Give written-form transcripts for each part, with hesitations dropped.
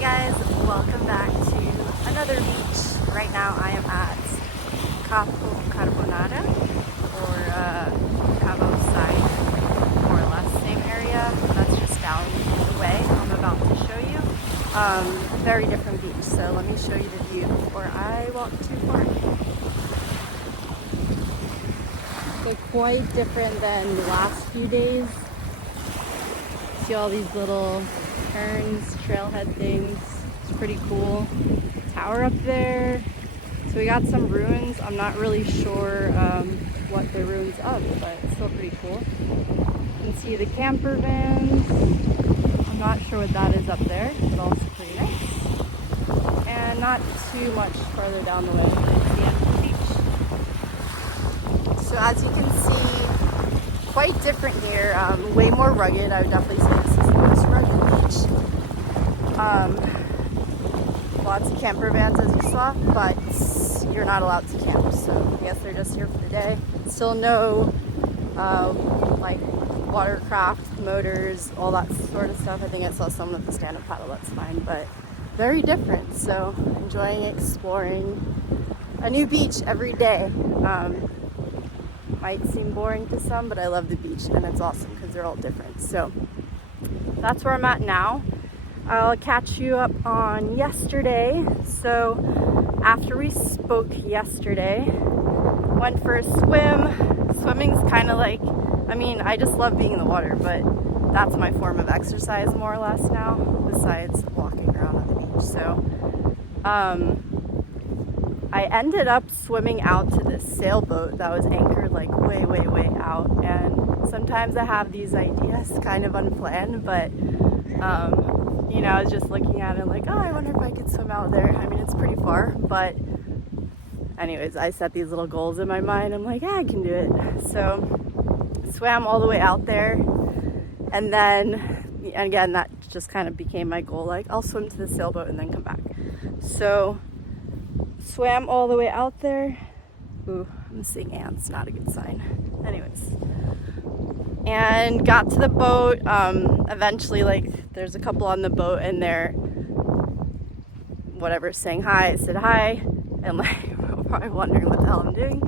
Hi guys, welcome back to another beach. Right now I am at Capo Carbonara, or Capo side, more or less same area. That's just down the way I'm about to show you. Very different beach, so let me show you the view before I walk too far. So quite different than the last few days. See all these little turns, trailhead things. It's pretty cool. Tower up there. So we got some ruins. I'm not really sure what the ruins of, but it's still pretty cool. You can see the camper vans. I'm not sure what that is up there, but also pretty nice. And not too much farther down the way is the end of the beach. So as you can see, quite different here. Way more rugged. I would definitely say this is the most rugged beach. Lots of camper vans as you saw, but you're not allowed to camp, so I guess they're just here for the day. Still no like watercraft, motors, all that sort of stuff. I think I saw someone with the stand-up paddle, that's fine, but very different. So enjoying exploring a new beach every day. Might seem boring to some, but I love the beach and it's awesome because they're all different. So that's where I'm at now. I'll catch you up on yesterday. So after we spoke yesterday, went for a swim. Swimming's kind of like, I mean, I just love being in the water, but that's my form of exercise more or less now, besides walking around on the beach. So I ended up swimming out to this sailboat that was anchored like way, way, way out. And sometimes I have these ideas kind of unplanned, but you know, I was just looking at it like, oh, I wonder if I could swim out there. I mean, it's pretty far, but anyways, I set these little goals in my mind. I'm like, yeah, I can do it. So swam all the way out there. And then, and again, that just kind of became my goal. Like, I'll swim to the sailboat and then come back. So swam all the way out there. Ooh, I'm seeing ants, not a good sign. Anyways, and got to the boat. Eventually, like, there's a couple on the boat and they're whatever saying hi. I said hi, and like I'm probably wondering what the hell I'm doing.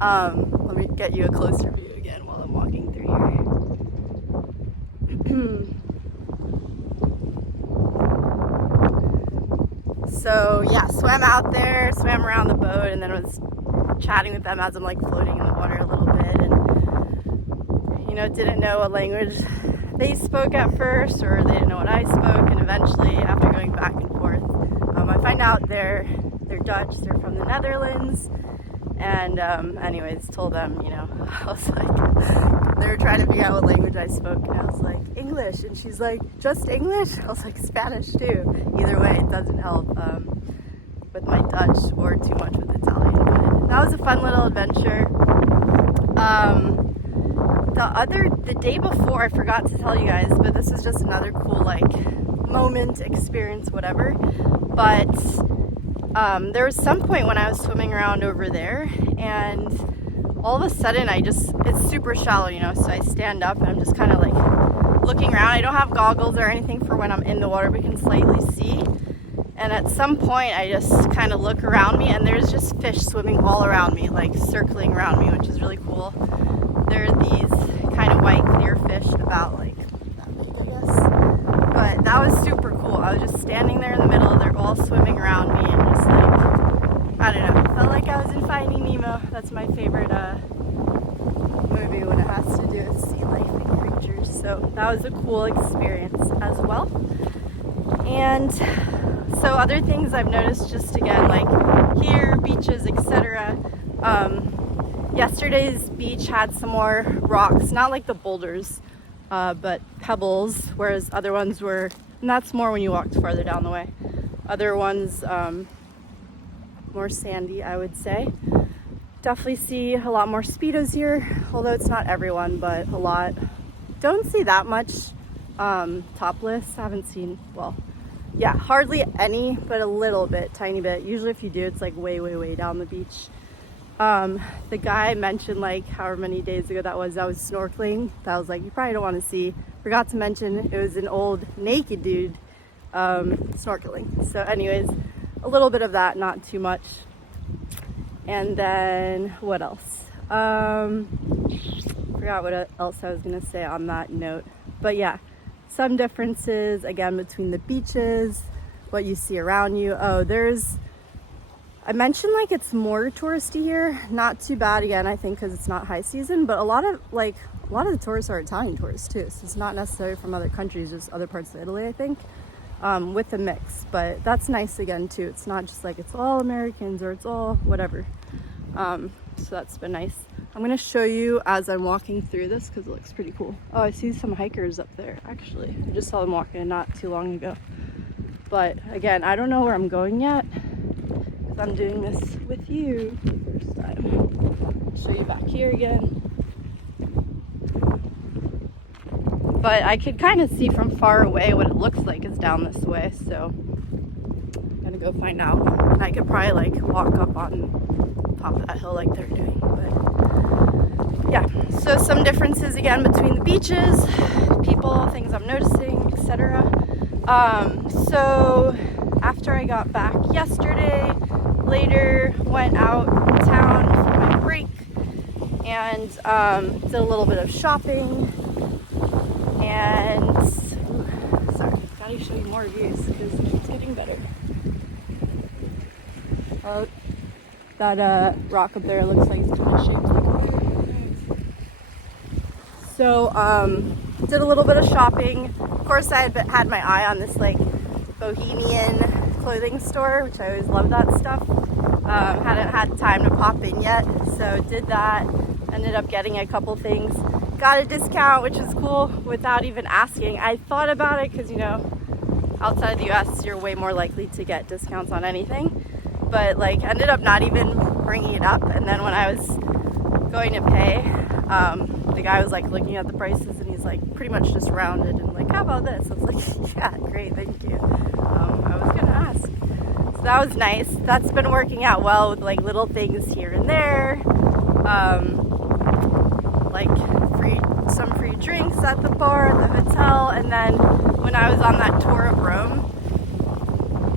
Let me get you a closer view again while I'm walking through here. So yeah, swam out there, swam around the boat, and then was chatting with them as I'm like floating in the water a little bit, and you know, didn't know what language they spoke at first, or they didn't know what I spoke, and eventually after going back and forth, I find out they're Dutch, they're from the Netherlands, and anyways, told them, you know, I was like, they were trying to figure out what language I spoke, and I was like, English, and she's like, just English? I was like, Spanish too. Either way, it doesn't help with my Dutch or too much with Italian, but that was a fun little adventure. The day before, I forgot to tell you guys, but this is just another cool like moment, experience, whatever. But there was some point when I was swimming around over there, and all of a sudden it's super shallow, you know, so I stand up and I'm just kind of like looking around. I don't have goggles or anything for when I'm in the water, but can slightly see. And at some point I just kind of look around me and there's just fish swimming all around me, like circling around me, which is really cool. There are these kind of white clear fish, about like that big, I guess. But that was super cool. I was just standing there in the middle. They're all swimming around me and just like, I don't know, felt like I was in Finding Nemo. That's my favorite movie when it has to do with sea life and creatures. So that was a cool experience as well. And so other things I've noticed, just again, like here, beaches, etc. Yesterday's beach had some more rocks, not like the boulders, but pebbles, whereas other ones were, and that's more when you walked farther down the way. Other ones, more sandy, I would say. Definitely see a lot more Speedos here, although it's not everyone, but a lot. Don't see that much topless. I haven't seen, well, yeah, hardly any, but a little bit, tiny bit. Usually if you do, it's like way, way, way down the beach. The guy mentioned like however many days ago that was, I was snorkeling. That was like, you probably don't want to see. Forgot to mention it was an old naked dude snorkeling. So anyways, a little bit of that, not too much. And then what else? Forgot what else I was gonna say on that note. But yeah, some differences again between the beaches, what you see around you. Oh, I mentioned like it's more touristy here. Not too bad again, I think, because it's not high season, but a lot of the tourists are Italian tourists too. So it's not necessarily from other countries, just other parts of Italy, I think, with a mix. But that's nice again too. It's not just like it's all Americans or it's all whatever. So that's been nice. I'm gonna show you as I'm walking through this because it looks pretty cool. Oh, I see some hikers up there actually. I just saw them walking not too long ago. But again, I don't know where I'm going yet. I'm doing this with you for the first time. I'll show you back here again. But I could kind of see from far away what it looks like is down this way, so I'm gonna go find out. And I could probably like walk up on top of that hill like they're doing. But yeah, so some differences again between the beaches, people, things I'm noticing, etc. So after I got back yesterday, later went out in town for my break and did a little bit of shopping and sorry, gotta show you more views because it's getting better. Oh, that rock up there looks like it's kind of shaped like a bear. So did a little bit of shopping. Of course, I had my eye on this like bohemian clothing store, which I always love that stuff. Hadn't had time to pop in yet, so did that. Ended up getting a couple things. Got a discount, which is cool, without even asking. I thought about it because, you know, outside of the US, you're way more likely to get discounts on anything. But like, ended up not even bringing it up. And then when I was going to pay, the guy was like looking at the prices and he's like pretty much just rounded and like, how about this? I was like, yeah, great, thank you. I was gonna ask. So that was nice. That's been working out well with like little things here and there. Like some free drinks at the bar, at the hotel, and then when I was on that tour of Rome,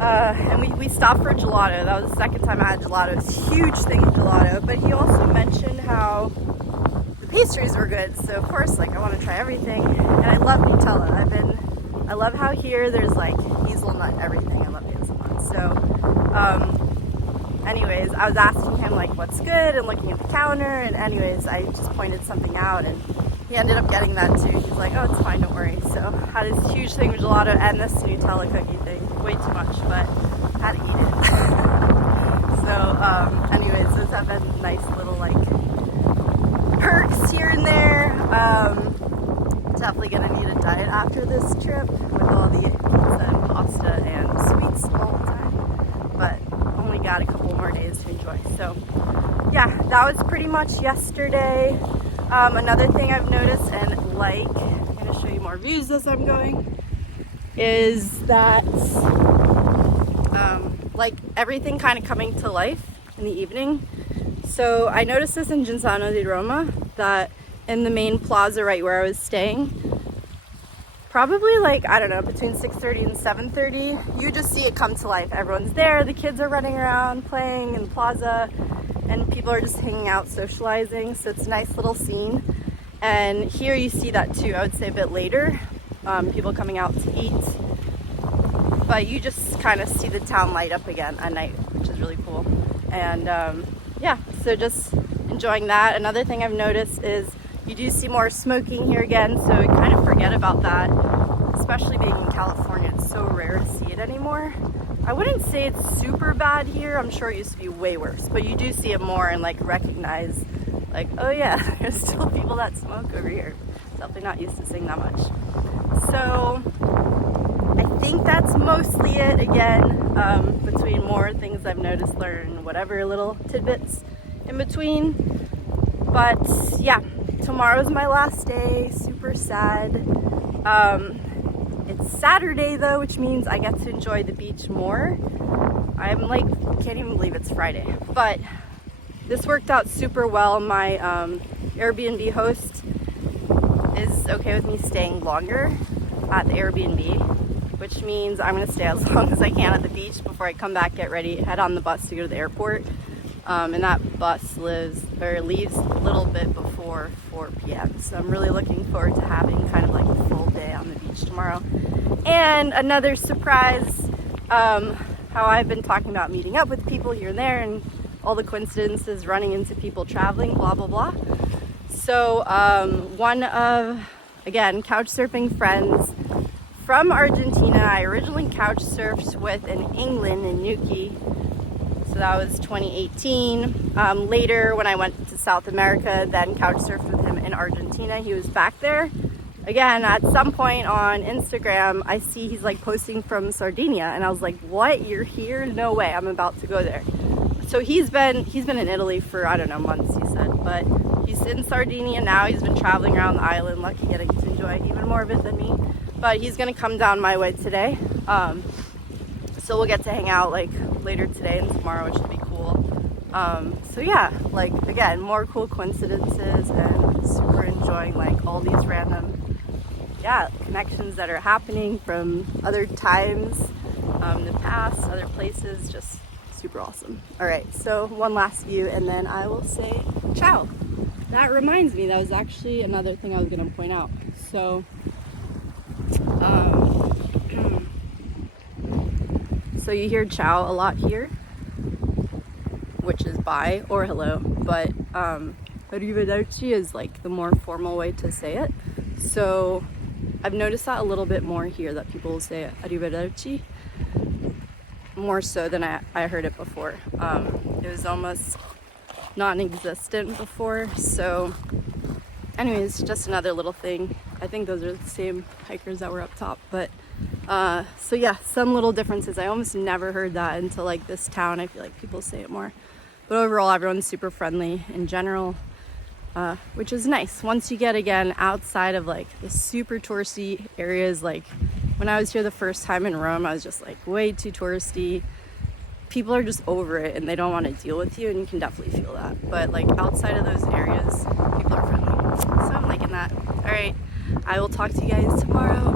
and we stopped for gelato. That was the second time I had gelato. It's a huge thing of gelato, but he also mentioned how the pastries were good, so of course, like, I want to try everything, and I love Nutella. I love how here there's like hazelnut everything. I love hazelnut. So anyways, I was asking him like what's good and looking at the counter, and anyways, I just pointed something out and he ended up getting that too. He's like, oh, it's fine, don't worry. So had this huge thing of gelato and this Nutella cookie thing. Way too much, but had to eat it. So anyways, those have been nice little like perks here and there. Definitely gonna need a diet after this trip with all the pizza and pasta and sweets all the time. But only got a couple more days to enjoy. So yeah, that was pretty much yesterday. Another thing I've noticed, and like, I'm gonna show you more views as I'm going, is that like everything kind of coming to life in the evening. So I noticed this in Genzano di Roma, that in the main plaza right where I was staying, probably like, I don't know, between 6:30 and 7:30, you just see it come to life. Everyone's there, the kids are running around playing in the plaza, and people are just hanging out, socializing. So it's a nice little scene. And here you see that too, I would say a bit later, people coming out to eat. But you just kind of see the town light up again at night, which is really cool. And yeah, so just enjoying that. Another thing I've noticed is you do see more smoking here again, so you kind of forget about that, especially being in California. It's so rare to see it anymore. I wouldn't say it's super bad here. I'm sure it used to be way worse, but you do see it more and like recognize like, oh yeah, there's still people that smoke over here. Definitely not used to seeing that much. So I think that's mostly it again, between more things I've noticed, learned, whatever little tidbits in between. But yeah, tomorrow's my last day, super sad. It's Saturday though, which means I get to enjoy the beach more. I'm like, can't even believe it's Friday, but this worked out super well. My Airbnb host is okay with me staying longer at the Airbnb, which means I'm gonna stay as long as I can at the beach before I come back, get ready, head on the bus to go to the airport. And that bus leaves a little bit before 4 p.m. So I'm really looking forward to having kind of like a full day on the beach tomorrow. And another surprise, how I've been talking about meeting up with people here and there and all the coincidences running into people traveling, blah, blah, blah. So one of, again, couch surfing friends from Argentina. I originally couch surfed with in England in Nuki. So that was 2018. Later, when I went to South America, then couch surfed with him in Argentina. He was back there. Again, at some point on Instagram, I see he's like posting from Sardinia, and I was like, "What? You're here? No way! I'm about to go there." So he's been in Italy for, I don't know, months, he said, but he's in Sardinia now. He's been traveling around the island, lucky getting to enjoy even more of it than me. But he's gonna come down my way today. So we'll get to hang out like later today and tomorrow, which should be cool. So yeah, like again, more cool coincidences and super enjoying like all these random, connections that are happening from other times, in the past, other places, just super awesome. All right, so one last view and then I will say ciao. That reminds me, that was actually another thing I was gonna point out. So, so you hear ciao a lot here, which is bye or hello, but arrivederci is like the more formal way to say it. So I've noticed that a little bit more here, that people will say arrivederci more so than I heard it before. It was almost non-existent before. So anyways, just another little thing. I think those are the same hikers that were up top, but so yeah, some little differences. I almost never heard that until like this town. I feel like people say it more, but overall everyone's super friendly in general, which is nice. Once you get again outside of like the super touristy areas, like when I was here the first time in Rome, I was just like way too touristy. People are just over it and they don't want to deal with you, and you can definitely feel that. But like outside of those areas, people are friendly. So I'm liking that. All right, I will talk to you guys tomorrow.